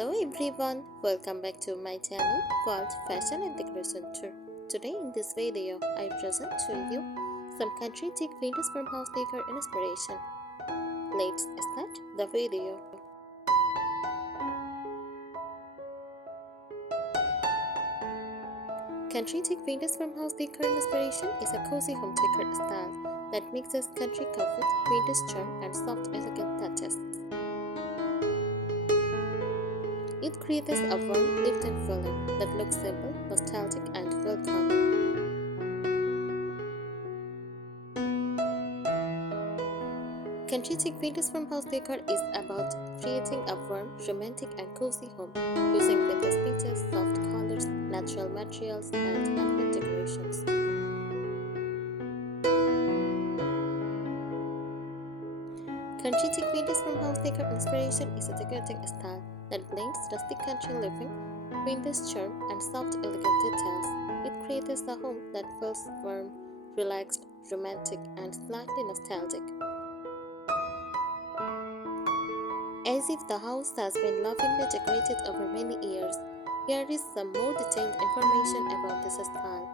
Hello everyone, welcome back to my channel called Fashion and Decoration Tour. Today in this video, I present to you some country chic vintage farmhouse decor inspiration. Let's start the video. Country chic vintage farmhouse decor inspiration is a cozy home decor style that mixes country comfort, vintage charm, and soft elegant touches. It creates a warm, lifted feeling that looks simple, nostalgic, and welcoming. Country chic vintage farmhouse decor is about creating a warm, romantic, and cozy home using vintage pieces, soft colors, natural materials, and handmade decorations. Country chic vintage farmhouse decor inspiration is a decorating style that blends rustic country living, vintage charm, and soft elegant details. It creates a home that feels warm, relaxed, romantic, and slightly nostalgic. As if the house has been lovingly decorated over many years, here is some more detailed information about this style.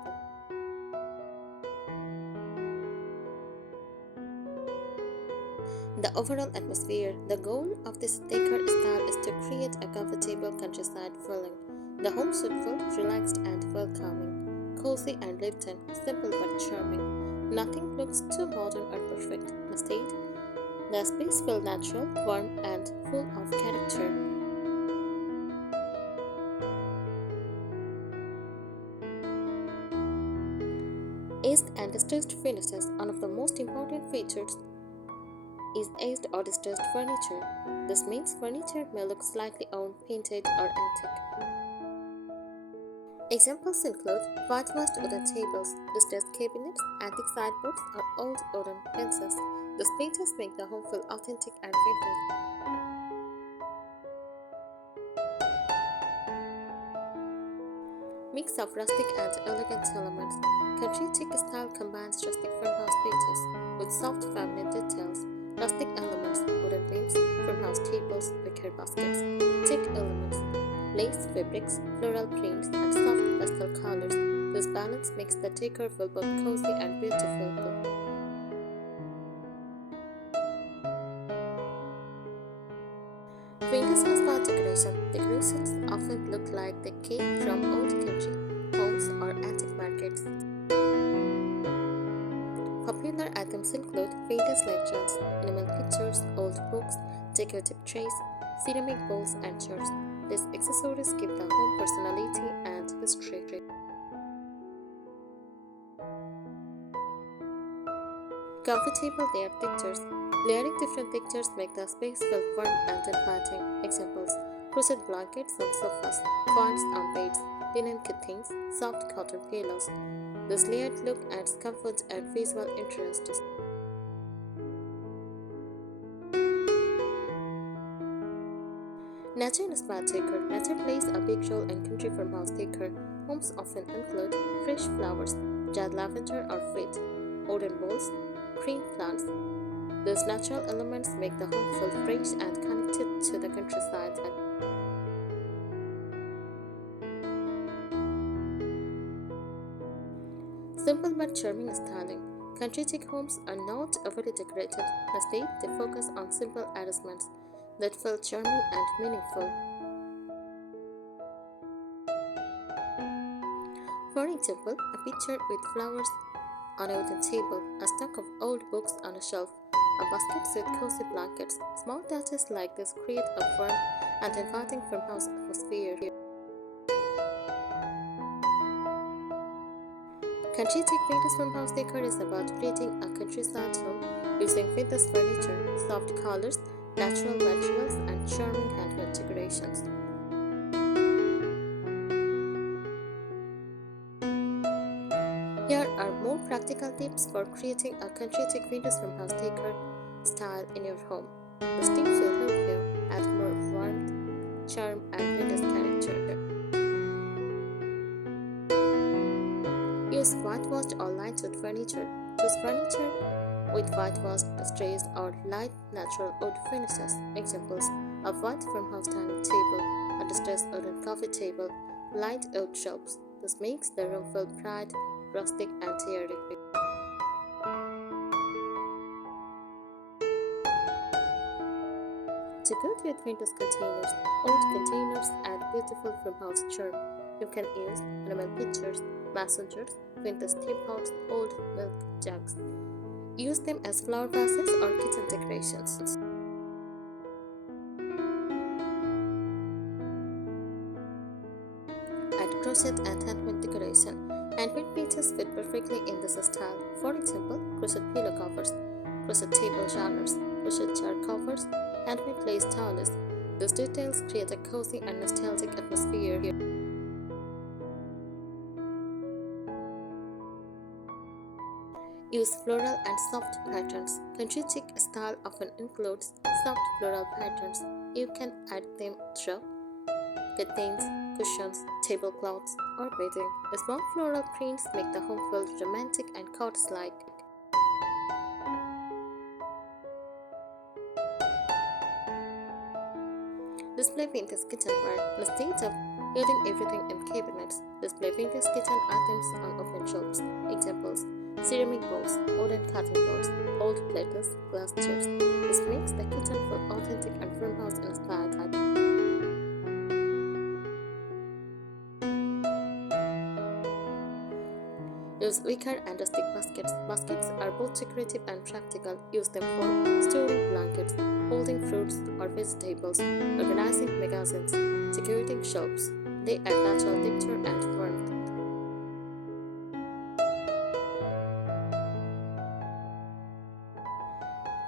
The overall atmosphere. The goal of this decor style is to create a comfortable countryside feeling. The home should feel relaxed and welcoming, cozy and lived-in, simple but charming. Nothing looks too modern or perfect. Instead, the space feels natural, warm, and full of character. Aged and distressed finishes. One of the most important features is aged or distressed furniture. This means furniture may look slightly old, painted, or antique. Examples include whitewashed wooden tables, distressed cabinets, antique sideboards, or old wooden benches. These pieces make the home feel authentic and vintage. Mix of rustic and elegant elements. Country chic style combines rustic farmhouse pieces with soft feminine details. Rustic elements, wooden beams, farmhouse tables, wicker baskets, chic elements, lace fabrics, floral prints, and soft pastel colors. This balance makes the decor feel both cozy and beautiful. Vintage inspired decoration. Decorations often look like they came from old country homes or antique markets. Popular items include vintage lanterns, enamel pictures, old books, decorative trays, ceramic bowls, and jars. These accessories give the home personality and history. Comfortable layered textures. Layering different textures make the space feel warm and inviting. Examples: crochet blankets on sofas, quilts on beds, linen curtains, soft cotton pillows. This layered look adds comfort and visual interest. Nature-inspired decor. Nature plays a big role in country farmhouse decor. Homes often include fresh flowers, dried lavender or fruit, wooden bowls, green plants. These natural elements make the home feel fresh and connected to the countryside. Simple but charming styling. Country chic homes are not overly decorated. Instead, they focus on simple arrangements that feel charming and meaningful. For example, a picture with flowers on a wooden table, a stack of old books on a shelf, a basket with cozy blankets. Small touches like this create a warm and inviting farmhouse atmosphere. Country chic vintage farmhouse decor is about creating a countryside home using vintage furniture, soft colors, natural materials, and charming handmade decorations. Here are more practical tips for creating a country chic vintage farmhouse decor style in your home. These tips will help you add more warmth, charm, and vintage character. Use whitewashed or light-wood furniture. Choose furniture with whitewashed, distressed, or light natural wood finishes. Examples: a white farmhouse dining table, a distressed wooden coffee table, light oak shelves. This makes the room feel bright, rustic, and airy. To go with vintage containers, old containers add beautiful farmhouse charm. You can use enamel pictures, mason jars, vintage teapots, old milk jugs. Use them as flower vases or kitchen decorations. Add crochet and handmade decoration. Handmade pieces fit perfectly in this style. For example, crochet pillow covers, crochet table genres, crochet chair covers, handmade lace towels. These details create a cozy and nostalgic atmosphere. Use floral and soft patterns. Country chic style often includes soft floral patterns. You can add them through curtains, cushions, tablecloths, or bedding. Small floral prints make the home feel romantic and cottage-like. Display vintage kitchenware. Instead of hiding everything in cabinets, display vintage kitchen items on open shelves. Examples: ceramic bowls, wooden cutting boards, old platters, glass chairs. This makes the kitchen feel authentic and farmhouse inspired. Use wicker and rustic baskets. Baskets are both decorative and practical. Use them for storing blankets, holding fruits or vegetables, organizing magazines, decorating shelves. They add natural texture and warmth.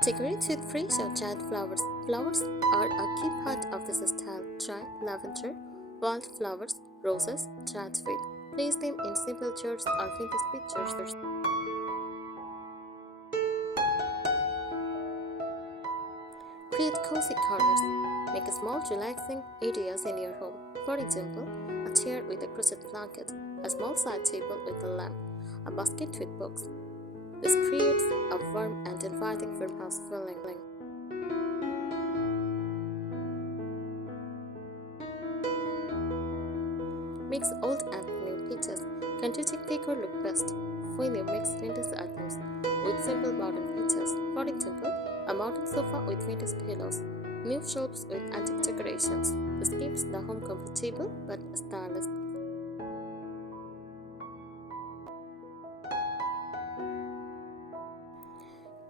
Decorate with fresh or giant flowers. Flowers are a key part of this style. Try lavender, wildflowers, roses, giant wheat. Place them in simple jars or vintage pictures. Create cozy corners. Make small relaxing areas in your home. For example, a chair with a crochet blanket, a small side table with a lamp, a basket with books. This creates a warm and inviting farmhouse feeling. Mix old and new pieces. Country chic decor look best when you mix vintage items with simple modern pieces. For example, a modern sofa with vintage pillows, new shelves with antique decorations. This keeps the home comfortable but stylish.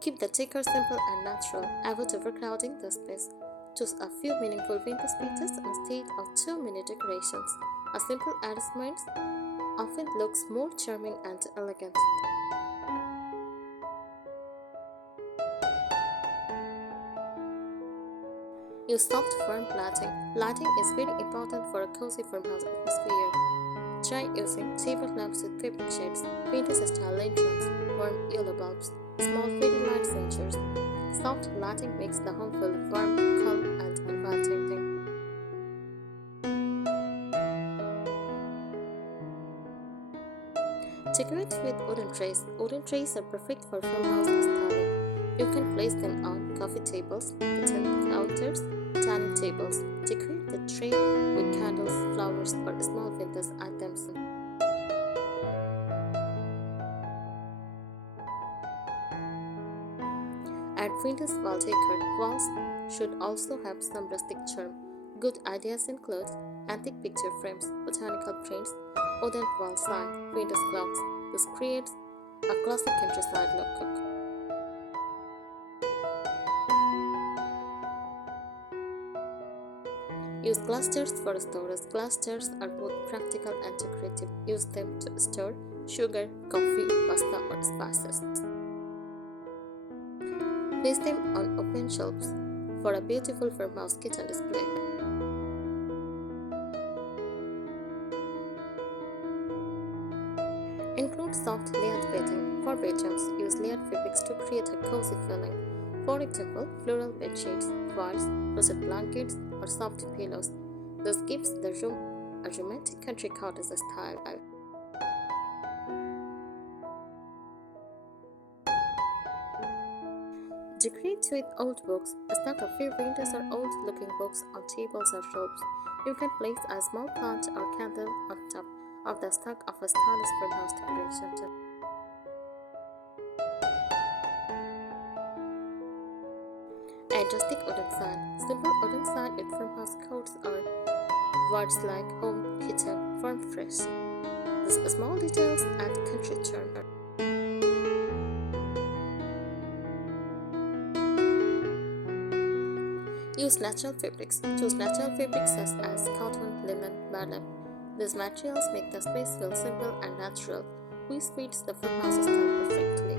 Keep the decor simple and natural. Avoid overcrowding the space. Choose a few meaningful vintage pieces instead of too many decorations. A simple arrangement often looks more charming and elegant. Use soft, firm lighting. Lighting is very important for a cozy farmhouse atmosphere. Try using table lamps with fabric shades, vintage-style lanterns, warm yellow bulbs, small fairy light fixtures. Soft lighting makes the home feel warm, calm, and inviting. Decorate with wooden trays. Wooden trays are perfect for farmhouse styling. You can place them on coffee tables, kitchen counters, dining tables. Decorate the tray with candles, flowers, or small vintage items. Add vintage wall decor. Walls should also have some rustic charm. Good ideas include antique picture frames, botanical prints, wooden wall signs, vintage clocks. This creates a classic countryside look. Use glass jars for storage. Glass jars are both practical and decorative. Use them to store sugar, coffee, pasta, or spices. Place them on open shelves for a beautiful farmhouse kitchen display. Include soft layered bedding. For bedrooms, use layered fabrics to create a cozy feeling. For example, floral bed sheets, quilts, russet blankets, or soft pillows. This gives the room a romantic country cottage style. Decorate with old books. Stack a few windows or old-looking books on tables or shelves. You can place a small plant or candle on top of the stack of a stylish farmhouse decoration. A rustic wooden sign. Simple wooden sign with farmhouse codes or words like home, kitchen, farm fresh. These small details add country charm. Use natural fabrics. Choose natural fabrics such as cotton, linen, nylon. These materials make the space feel simple and natural, which fits the farmhouse style perfectly.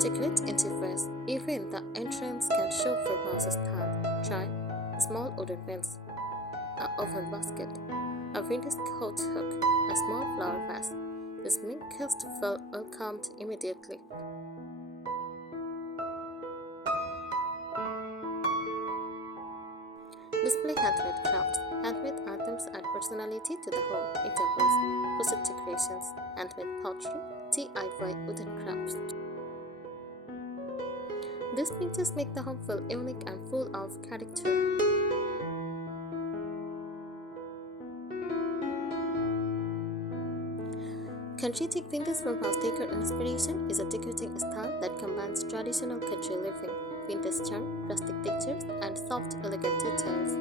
Decorate interface. Even the entrance can show farmhouse style. Try small wooden bins, an oven basket, a vintage coat hook, a small flower vase. This make guests feel welcomed immediately. Display handmade crafts. Handmade items add personality to the home. Examples: rustic decorations, handmade pottery, DIY wooden crafts. These pieces make the home feel unique and full of character. Country Chic vintage farmhouse decor inspiration is a decorating style that combines traditional country living, vintage charm, rustic textures, and soft, elegant details.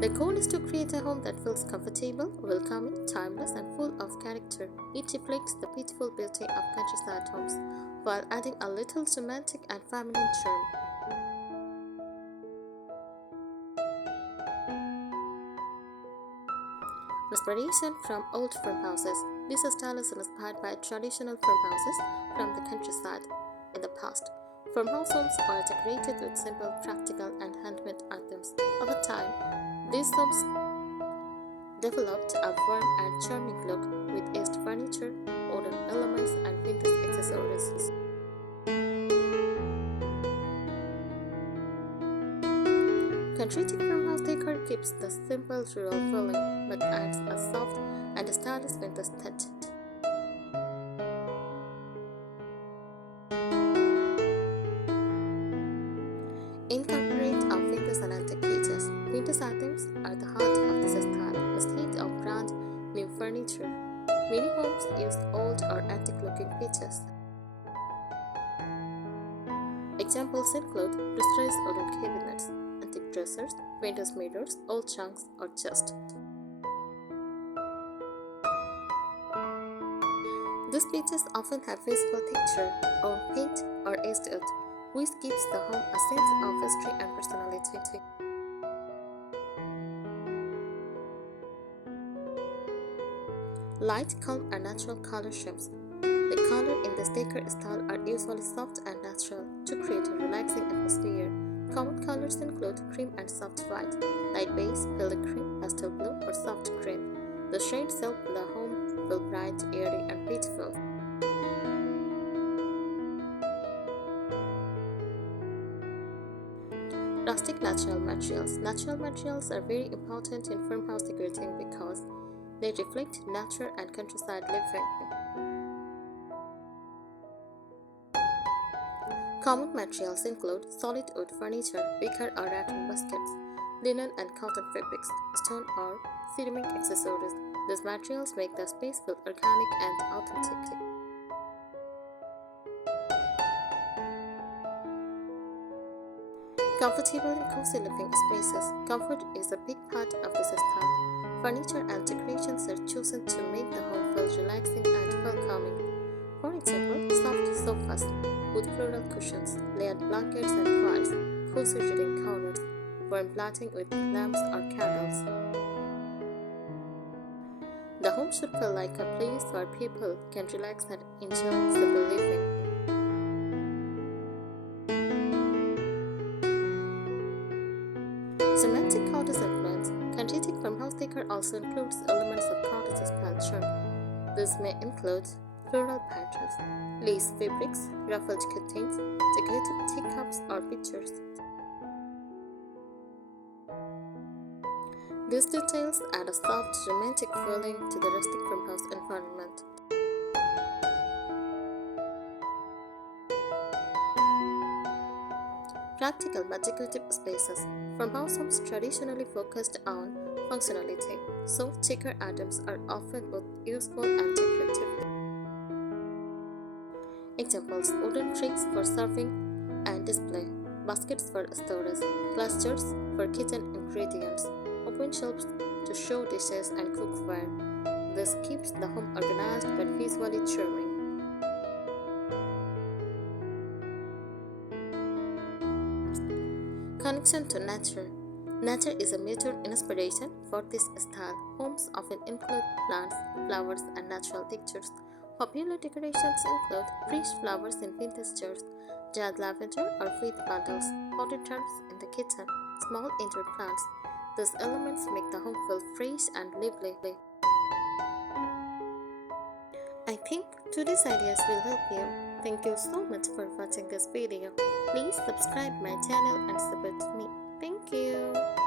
The goal is to create a home that feels comfortable, welcoming, timeless, and full of character. It reflects the beautiful beauty of countryside homes while adding a little romantic and feminine charm. Inspiration from old farmhouses. This style is inspired by traditional farmhouses from the countryside. In the past, farmhouse homes are decorated with simple, practical, and handmade items. Over time, these homes developed a warm and charming look with aged furniture, modern elements, and vintage accessories. Country Chic farmhouse decor keeps the simple rural feeling but adds a soft and stylish vintage touch. Incorporate our vintage and antique pieces. Vintage items are the heart of this style instead of brand new furniture. Many homes use old or antique looking pieces. Examples include distressed wooden cabinets, antique dressers, windows mirrors, old trunks, or chests. These pieces often have visible texture, or paint, or aged wood, which gives the home a sense of history and personality. Light, calm, and natural color schemes. The colors in this decor style are usually soft and natural to create a relaxing atmosphere. Common colors include cream and soft white, light beige, pale cream, pastel blue, or soft green. The shades help the home feel bright, airy, and beautiful. Rustic natural materials. Natural materials are very important in farmhouse decorating because they reflect nature and countryside living. Common materials include solid wood furniture, wicker or rattan baskets, linen and cotton fabrics, stone or ceramic accessories. These materials make the space feel organic and authentic. Comfortable and cozy living spaces. Comfort is a big part of this style. Furniture and decorations are chosen to make the home feel relaxing and welcoming. For example, soft sofas with floral cushions, layered blankets and quiets, cozy reading corners, warm lighting with lamps or candles. The home should feel like a place where people can relax and enjoy simple living. Semantic cottage influence. Country Chic farmhouse decor also includes elements of cottage style charm. This may include floral patterns, lace fabrics, ruffled curtains, decorative teacups or pictures. These details add a soft, romantic feeling to the rustic farmhouse environment. Practical but decorative spaces. Farmhouse homes traditionally focused on functionality, so thicker items are often both useful and decorative. Examples: wooden trays for serving and display, baskets for storage, clusters for kitchen ingredients, open shelves to show dishes and cookware. This keeps the home organized but visually charming. Connection to nature. Nature is a major inspiration for this style. Homes often include plants, flowers, and natural textures. Popular decorations include fresh flowers in vintage jars, dried lavender or wheat bundles, potted herbs in the kitchen, small indoor plants. These elements make the home feel fresh and lively. I think today's ideas will help you. Thank you so much for watching this video. Please subscribe my channel and support me. Thank you.